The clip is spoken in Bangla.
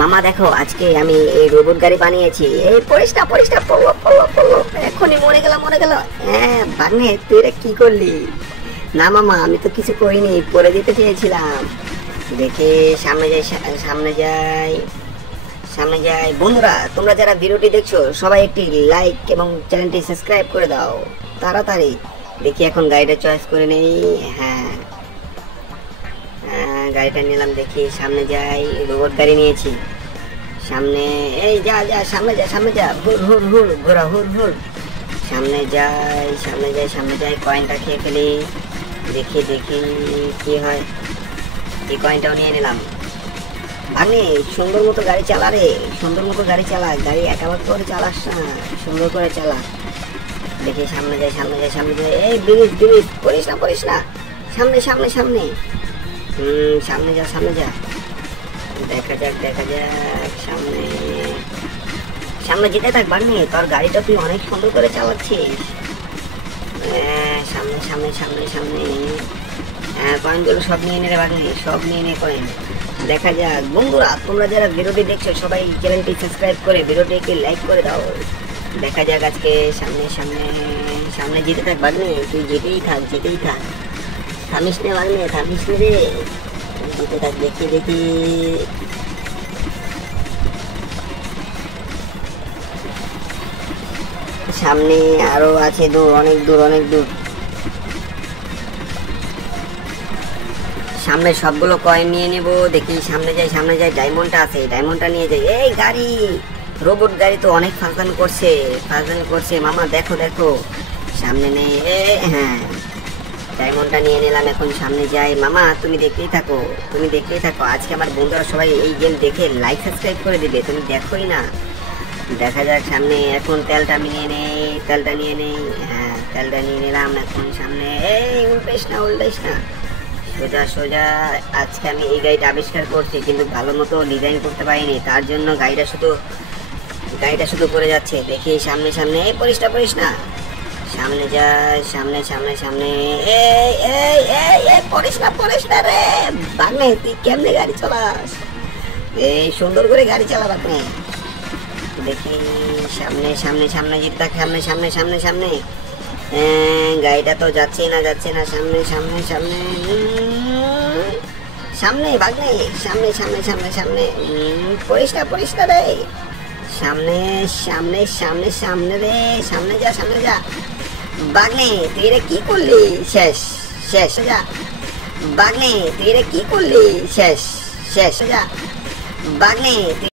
মামা দেখো আজকে আমি এই রোবট গাড়ি বানিয়েছি। এই পরিষ্টা পরিষ্টা পড়লো পড়লো পড়লো, এখনই মরে গেল মরে গেল। হ্যাঁ ভাগ্নে, তুই এটা কি করলি? না মামা, আমি তো কিছু করিনি, পরে দিতে চেয়েছিলাম। দেখে সামনে যাই সামনে যাই সামনে যাই। বন্ধুরা, তোমরা যারা ভিডিওটি দেখছো সবাই একটি লাইক এবং চ্যানেলটি সাবস্ক্রাইব করে দাও তাড়াতাড়ি। দেখি এখন গাড়িটা চয়েস করে নেই। হ্যাঁ, গাড়িটা নিলাম। দেখি সামনে যাই, রোবট গাড়ি নিয়েছি। সামনে এই যা যা, সামনে যা সামনে যা, হুর হুর হুর ঘোরা হুর হুর। সামনে যাই সামনে যাই সামনে যাই, কয়েনটা খেয়ে ফেলি। দেখি দেখি কি হয়। এই কয়েনটাও নিয়ে নিলাম। আমি সুন্দর মতো গাড়ি চালা রে, সুন্দর মতো গাড়ি চালা। গাড়ি একেবারে করে চালাস না, সুন্দর করে চালা। দেখি সামনে যাই সামনে যাই সামনে যাই। এই ব্রিজ ব্রিজ, করিস না। সামনে সামনে সামনে, সামনে যা সামনে যা। দেখা যাক সামনে সামনে যেতে থাক। বাড়নি, তোর গাড়িটা তুই অনেক সুন্দর করে চালাচ্ছিস। সামনে সামনে সামনে সামনে। কয়েনগুলো সব নিয়ে নে রে বাড়নি, সব নিয়ে নে কয়েন। দেখা যাক। বন্ধুরা, তোমরা যারা ভিডিওটি দেখছো সবাই চ্যানেলটি সাবস্ক্রাইব করে ভিডিওটিকে লাইক করে দাও। দেখা যাক আজকে সামনে সামনে সামনে যেতে থাক বাড়নি, তুই যেতেই থাক থামিস নে বাড়নি, থামিস নে রে, যেতে থাক। দেখি দেখি সামনে আরো আছে দূর, অনেক দূর অনেক দূর। সামনে সবগুলো কয়েন নিয়ে নেব। দেখি সামনে যাই ডায়মন্ডটা আছে, ডায়মন্ডটা নিয়ে যাই। এই গাড়ি, রোবট গাড়ি তো অনেক ফাজলামি করছে মামা, দেখো দেখো সামনে নেই। হ্যাঁ, ডায়মন্ডটা নিয়ে নিলাম। এখন সামনে যাই। মামা তুমি দেখতেই থাকো আজকে আমার বন্ধুরা সবাই এই গেম দেখে লাইক সাবস্ক্রাইব করে দিবে, তুমি দেখোই না। দেখা যাক সামনে। এখন তেলটা আমি নিয়ে নেই। হ্যাঁ, তেলটা নিয়ে নিলাম। এখন সামনে এই উল্টাইস না, সোজা। আজকে আমি এই গাড়িটা আবিষ্কার করছি, কিন্তু ভালো মতো ডিজাইন করতে পারিনি, তার জন্য গাড়িটা শুধু পড়ে যাচ্ছে। দেখি সামনে এই পরিস না। সামনে যাই সামনে। এই পড়িস না রে বাগনে, তুই কেমনে গাড়ি চালাস? এই সুন্দর করে গাড়ি চালা বাগনে। দেখি সামনে যেতে থাক। সামনে গাড়িটা তো যাচ্ছে না। সামনে বাগনে, সামনে পড়িস না রে। সামনে রে, সামনে যা বাগনে, তুই রে কি করলি? শেষ যা বাগনে, তুই রে কি করলি? শেষ যা বাগনে।